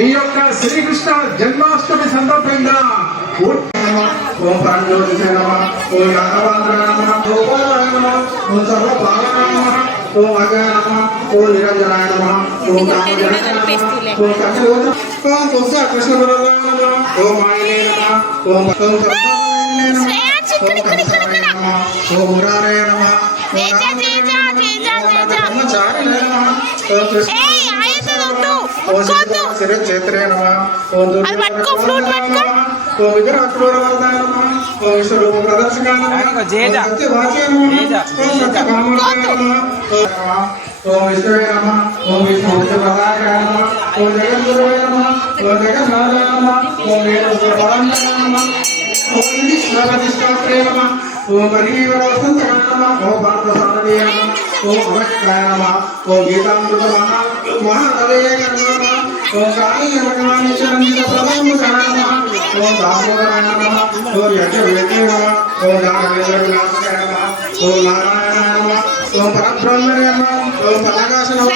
ఈ యొక్క శ్రీకృష్ణ జన్మాష్టమి సందర్భంగా ఓం ప్రాణజ్యోతిషే నమః, ఓం రాఘవేంద్రాయ నమః, ఓం గోపాలాయ నమః, ఓం సర్వపాలాయ నమః, ఓం అజాయ నమః, ఓం నిరంజనాయ నమః, ఓం రామజనాయ నమః, ఓం కృష్ణ కృష్ణగురువాయ నమః, ఓం మాయనే నమః, ఓం సర్వపాలాయ నమః, ఓం మురారయ నమః, బ్రహ్మచారిణే నమః, ఓం కృష్ణ క్షేత్రే నమః, ఓం దుర్గాయ నమః, ఓం విగ్రహవర్ధాయ నమః, ఓం విశ్వరూప ప్రదర్శకాయ నమః, ఓం సత్యవాచ్యాయ నమః, ఓం సత్యకామాయ నమః, ఓం విష్ణువే నమః, ఓం విష్ణుప్రదాయ నమః, ఓం జగద్గురువే నమః, ఓం జగన్నాథాయ నమః, ఓం వేదపరాయణాయ నమః, ఓం విశ్వప్రతిష్ఠాత్రే నమః, ఓం పరివరవసంతకాయ నమః, ఓం పార్థసారథియ నమః, ఓం అభక్తాయ నమః, ఓం గీతామృత మహాకవే నమః, ఓం కాళీయ భగవానేశ్వరంజిత ప్రధానముఖాయ నమః, ఓం దామోదరాయ నమః, ఓం యజ్ఞవేదే నమః, ఓం జానవేంద్ర వినాశకాయ నమః, ఓం నారాయణాయ నమః, ఓం పరబ్రహ్మణే నమః, ఓం పరకాశ నమః,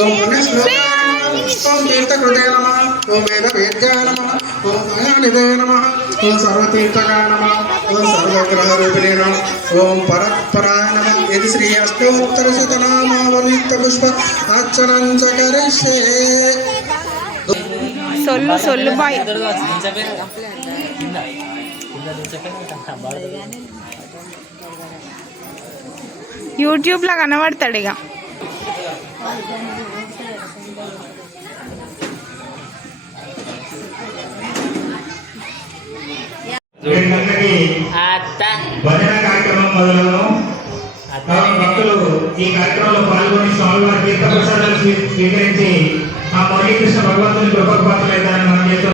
ఓం పుణ్యశ్లోకాయ నమః, ఓం తీర్థకృతే నమః, ఓం వేదవేద్యాయ నమః, ఓం దయానిధే నమః, ఓం సర్వతీర్థకాయ నమః, ఓం సర్వగ్రహరూపిణే నమః, ఓం పరత్పరాయ నమః. ఇది శ్రీ అష్టోత్తరశతనామావళిత పుష్ప అర్చనం చ కరిష్యే. సొల్లు బాయ్ యూట్యూబ్ లో కనబడతాడు ఇక. భజన కార్యక్రమం మొదలను భక్తులు ఈ కార్యక్రమంలో పాల్గొని స్వామివారి తీర్థ ప్రసాదాలు స్వీకరించి ఆ మురళీకృష్ణ భగవంతుని కృపకు పాత్రలైతారని మనం చేస్తాం.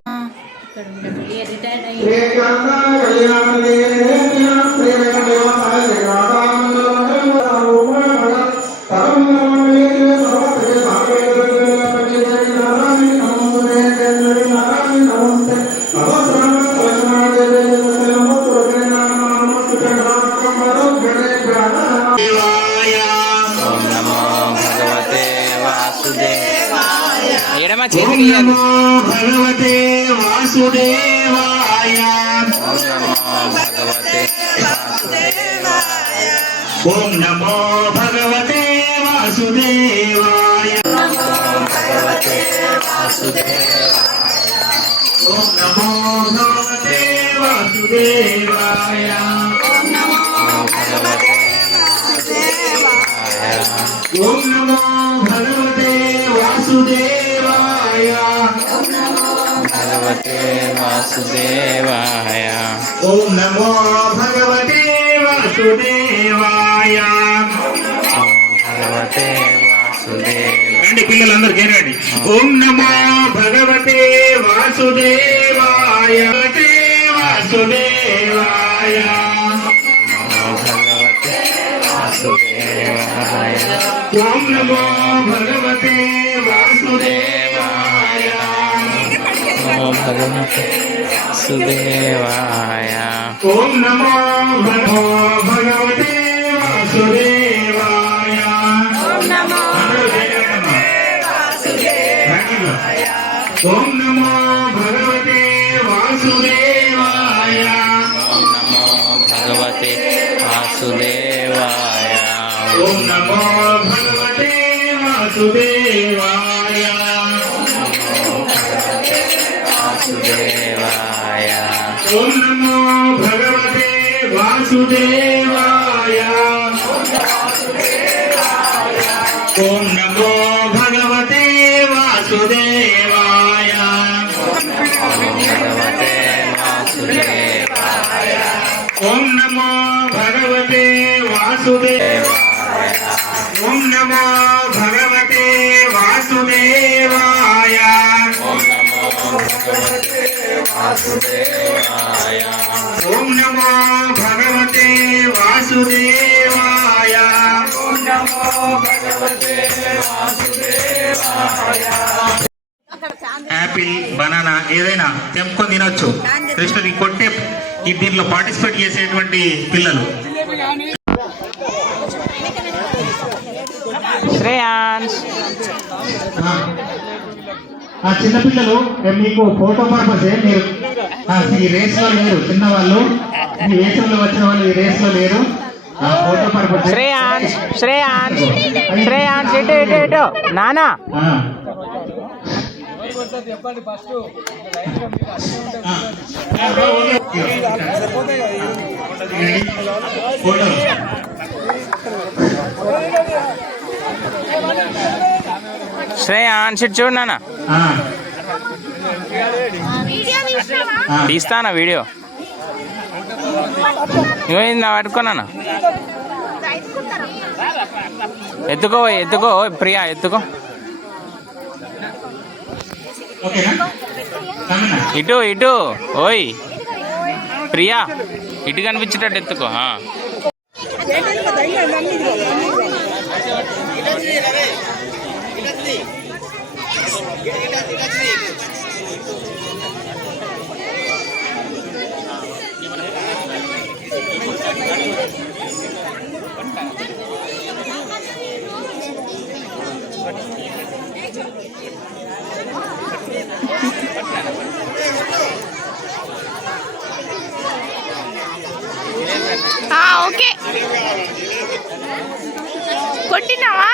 ఎడమ ఓం నమో భగవతే వాసుదేవాయ. ఓం నమో భగవతే వాసుదేవాయ. ఓం నమో భగవతే వాసుదేవాయ. ఓం నమో భగవతే వాసుదేవాయ. భగవతే వాసుదేవాయ. ఓం నమో భగవతే వాసుదేవాయ. భగవతే వాసుదేవ. రండి పిల్లలందరూ చేరండి. ఓం నమో భగవతే వాసుదేవాయ. వాసుదేవాయ. భగవతే వాసుదేవాయ. ఓం నమో భగవతే వాసుదేవాయ. భగవతే వాసుదేవాయ. ఓం నమో భగవతే వాసుదేవాయ. ఓం నమో భగవతే వాసుదేవాయ. భగవతే వాసుదేవాయ. ఓం నమో భగవతే వాసుదేవాయ. వాసుదేవాయ. ఓం నమో భగవతే వాసుదేవాయ. ఓం నమో భగవతే వాసుదేవాయ. భగవతే వాసుదేవాయ. ఓం నమో భగవతే వాసుదేవాయ. ఓం నమో భగవతే వాసుదేవాయ. వాసుదేవాయ. ఓం నమో భగవతే వాసుదేవాయ. యాపిల్ బనానా ఏదైనా తెంపుకొని తినొచ్చు. కృష్ణుడి కొట్టే ఈ దీంట్లో పార్టిసిపేట్ చేసేటువంటి పిల్లలు. శ్రేయాన్స్ ఆ చిన్నపిల్లలు మీకు ఫోటో పర్పసే మీరు ఈ రేస్ లో లేరు, చిన్నవాళ్ళు ఈ వేసంలో వచ్చిన వాళ్ళు ఈ రేస్ లో లేరు. ఫోటో పర్పస్ శ్రేయాన్స్ శ్రేయాన్స్ శ్రేయాన్స్ ఇటు ఇటు ఇటు నానా ఫోటో శ్రేయాన్స్ ఇటు చూడు నాన్న తీస్తానా వీడియో ఇవ్వండి పట్టుకోనా ఎత్తుకో ఎత్తుకో ప్రియా ఎత్తుకో ఇటు ఇటు ఓయ్ ప్రియా ఇటు కనిపించేటట్టు ఎత్తుకో ఓకే కొట్టినావా